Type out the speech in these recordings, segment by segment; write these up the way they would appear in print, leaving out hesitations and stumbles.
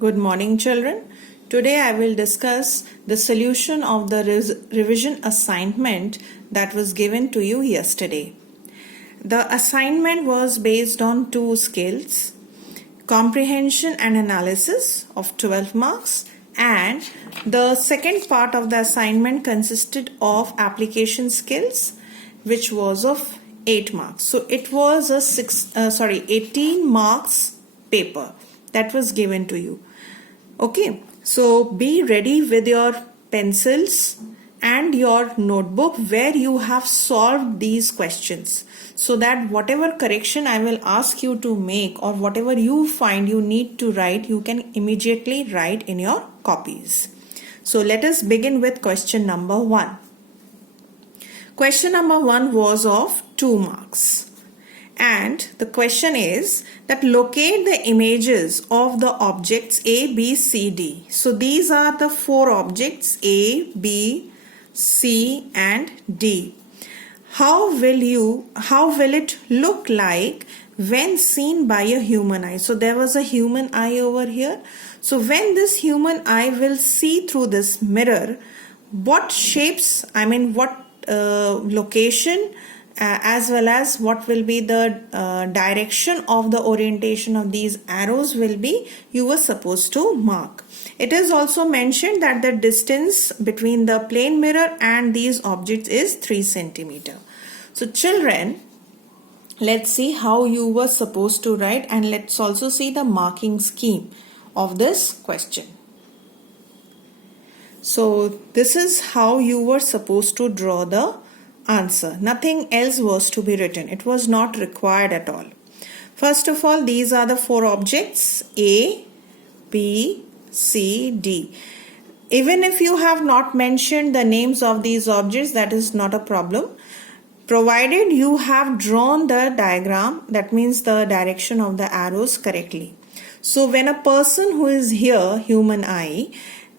Good morning, children. Today I will discuss the solution of the revision assignment that was given to you yesterday. The assignment was based on two skills: comprehension and analysis of 12 marks, and the second part of the assignment consisted of application skills, which was of 8 marks. So it was a 18 marks paper that was given to you. Okay, so be ready with your pencils and your notebook where you have solved these questions, so that whatever correction I will ask you to make or whatever you find you need to write, you can immediately write in your copies. So let us begin with question number 1. Question number 1 was of 2 marks. And the question is that locate the images of the objects A, B, C, D. So these are the 4 objects A, B, C and D. How will it look like when seen by a human eye? So there was a human eye over here. So when this human eye will see through this mirror, what shapes, what location, as well as what will be the direction of the orientation of these arrows will be, you were supposed to mark. It is also mentioned that the distance between the plane mirror and these objects is 3 centimeter. So children, let's see how you were supposed to write, and let's also see the marking scheme of this question. So this is how you were supposed to draw the answer. Nothing else was to be written. It was not required at all. First of all, these are the 4 objects A, B, C, D. Even if you have not mentioned the names of these objects, that is not a problem, provided you have drawn the diagram, that means the direction of the arrows correctly. So when a person who is here, human eye,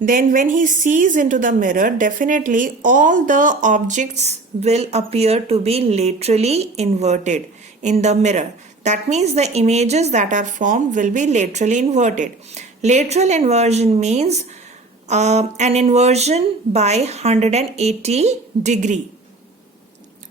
then when he sees into the mirror, definitely all the objects will appear to be laterally inverted in the mirror. That means the images that are formed will be laterally inverted. Lateral inversion means an inversion by 180 degree.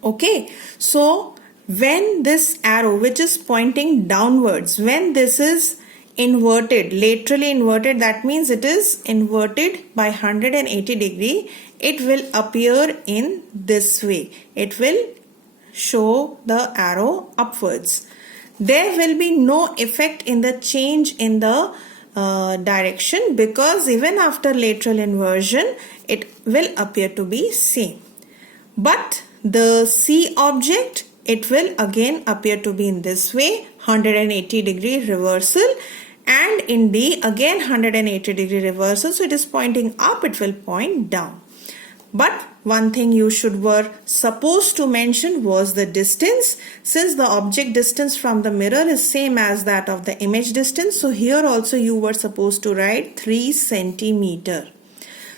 Okay, so when this arrow, which is pointing downwards, when this is inverted, laterally inverted, that means it is inverted by 180 degree, it will appear in this way. It will show the arrow upwards. There will be no effect in the change in the direction, because even after lateral inversion, it will appear to be same. But the C object, it will again appear to be in this way, 180 degree reversal. And in D, again 180 degree reversal. So it is pointing up, it will point down. But one thing you were supposed to mention was the distance. Since the object distance from the mirror is same as that of the image distance, so here also you were supposed to write 3 centimeter.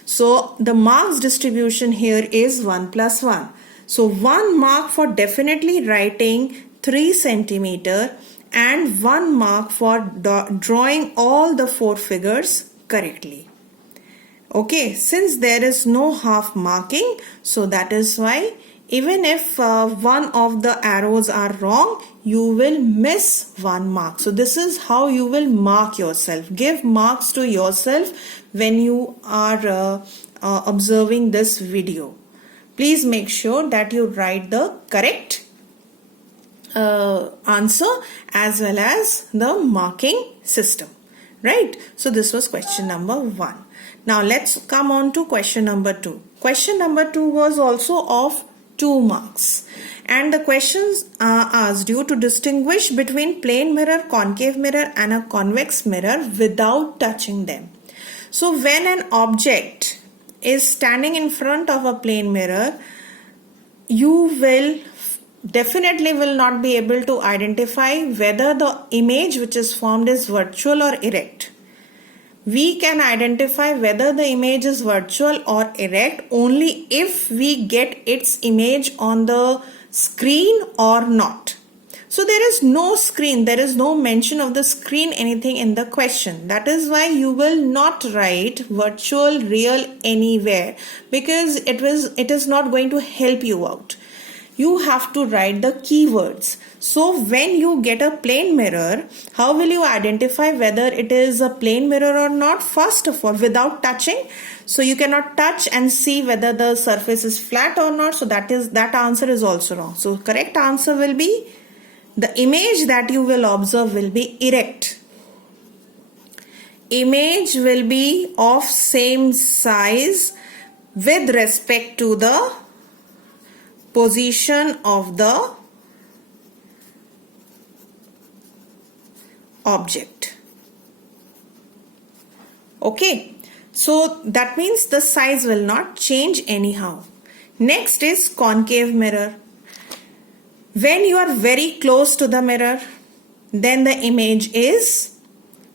So the marks distribution here is 1 plus 1. So 1 mark for definitely writing 3 centimeter and 1 mark for drawing all the 4 figures correctly. Okay, since there is no half marking, so that is why even if one of the arrows are wrong, you will miss 1 mark. So this is how you will mark yourself. Give marks to yourself when you are observing this video. Please make sure that you write the correct answer as well as the marking system, right? So this was question number 1. Now let's come on to question number 2. Question number 2 was also of 2 marks, and the questions asked you to distinguish between plane mirror, concave mirror and a convex mirror without touching them. So when an object is standing in front of a plane mirror, you definitely will not be able to identify whether the image which is formed is virtual or erect. We can identify whether the image is virtual or erect only if we get its image on the screen or not. So there is no screen, there is no mention of the screen anything in the question. That is why you will not write virtual, real anywhere, because it is not going to help you out. You have to write the keywords. So when you get a plane mirror, how will you identify whether it is a plane mirror or not? First of all, without touching. So you cannot touch and see whether the surface is flat or not. So that answer is also wrong. So correct answer will be, the image that you will observe will be erect. Image will be of same size with respect to the position of the object. Okay, so that means the size will not change anyhow. Next is concave mirror. When you are very close to the mirror, then the image is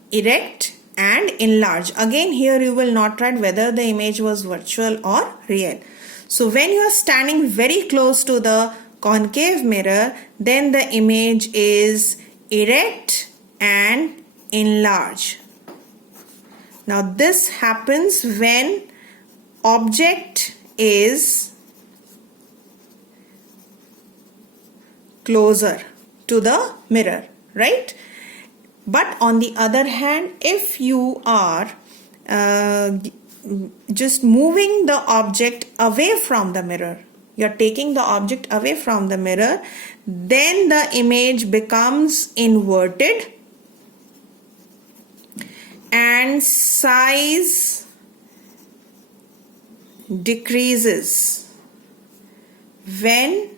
erect and enlarged. Again, here you will not write whether the image was virtual or real. So when you are standing very close to the concave mirror, then the image is erect and enlarged. Now this happens when object is closer to the mirror, right? But on the other hand, if you are just moving the object away from the mirror, you're taking the object away from the mirror, then the image becomes inverted and size decreases when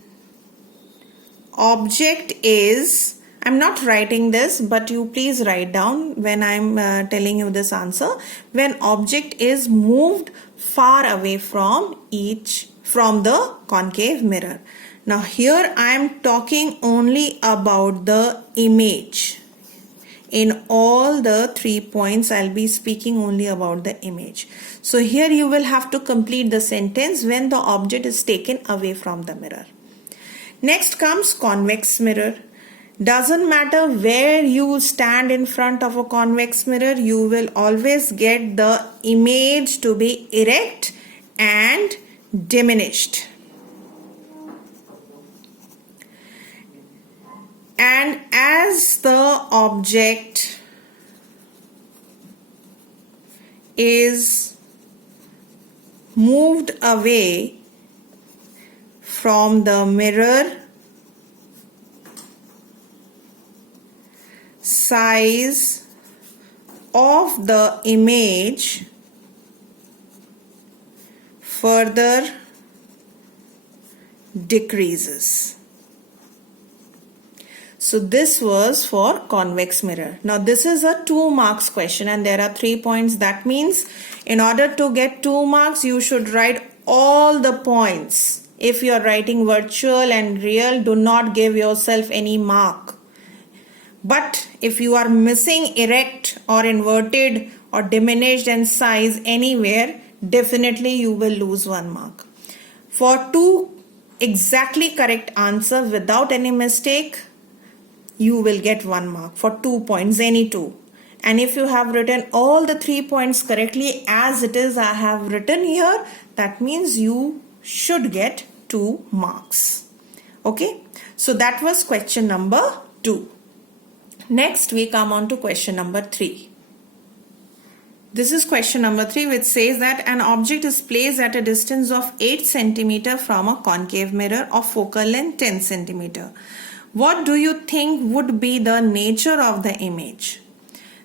object is, I'm not writing this, but you please write down when I'm telling you this answer, when object is moved far away from the concave mirror. Now here I am talking only about the image. In all the 3 points, I'll be speaking only about the image. So here you will have to complete the sentence when the object is taken away from the mirror. Next comes convex mirror. Doesn't matter where you stand in front of a convex mirror, you will always get the image to be erect and diminished. And as the object is moved away from the mirror, size of the image further decreases. So this was for convex mirror. Now this is a 2 marks question and there are 3 points. That means in order to get 2 marks, you should write all the points. If you are writing virtual and real, do not give yourself any mark. But if you are missing erect or inverted or diminished in size anywhere, definitely you will lose 1 mark. For 2 exactly correct answer without any mistake, you will get 1 mark for 2 points, any 2. And if you have written all the 3 points correctly as it is I have written here, that means you should get 2 marks. Okay, so that was question number 2. Next we come on to question number 3. This is question number 3, which says that an object is placed at a distance of 8 cm from a concave mirror of focal length 10 cm. What do you think would be the nature of the image?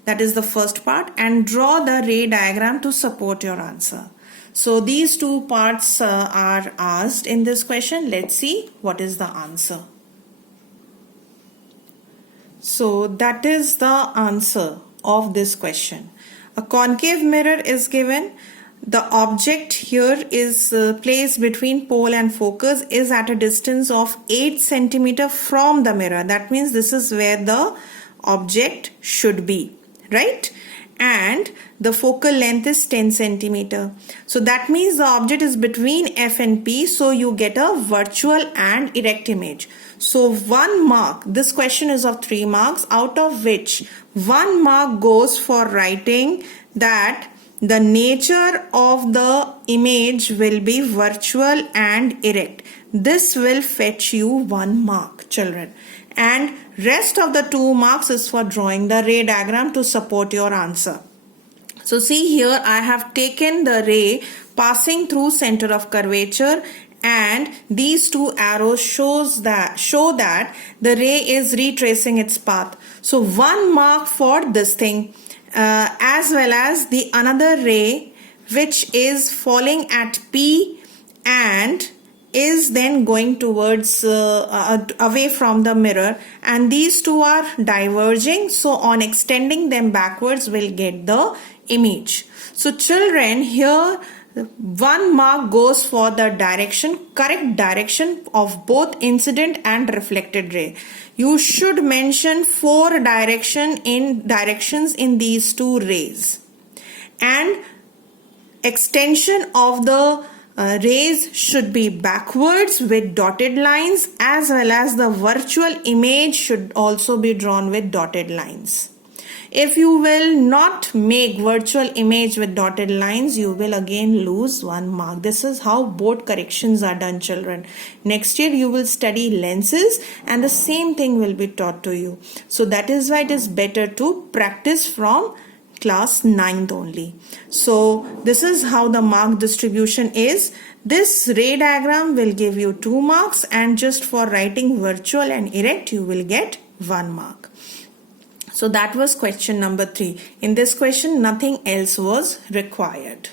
That is the first part, and draw the ray diagram to support your answer. So these 2 parts are asked in this question. Let's see what is the answer. So that is the answer of this question. A concave mirror is given. The object here is placed between pole and focus, is at a distance of 8 cm from the mirror. That means this is where the object should be, right? and the focal length is 10 centimeter. So that means the object is between F and P, so you get a virtual and erect image. So 1 mark, this question is of 3 marks, out of which 1 mark goes for writing that the nature of the image will be virtual and erect. This will fetch you 1 mark, children. And rest of the 2 marks is for drawing the ray diagram to support your answer. So see here, I have taken the ray passing through center of curvature, and these 2 arrows show that the ray is retracing its path. So 1 mark for this thing, as well as the another ray which is falling at P and is then going towards away from the mirror, and these 2 are diverging, so on extending them backwards we'll get the image. So children, here 1 mark goes for the correct direction of both incident and reflected ray. You should mention 4 directions in these 2 rays, and extension of the rays should be backwards with dotted lines, as well as the virtual image should also be drawn with dotted lines. If you will not make virtual image with dotted lines, you will again lose 1 mark. This is how board corrections are done, children. Next year you will study lenses and the same thing will be taught to you. So that is why it is better to practice from class 9th only. So this is how the mark distribution is. This ray diagram will give you 2 marks, and just for writing virtual and erect you will get 1 mark. So that was question number 3. In this question nothing else was required.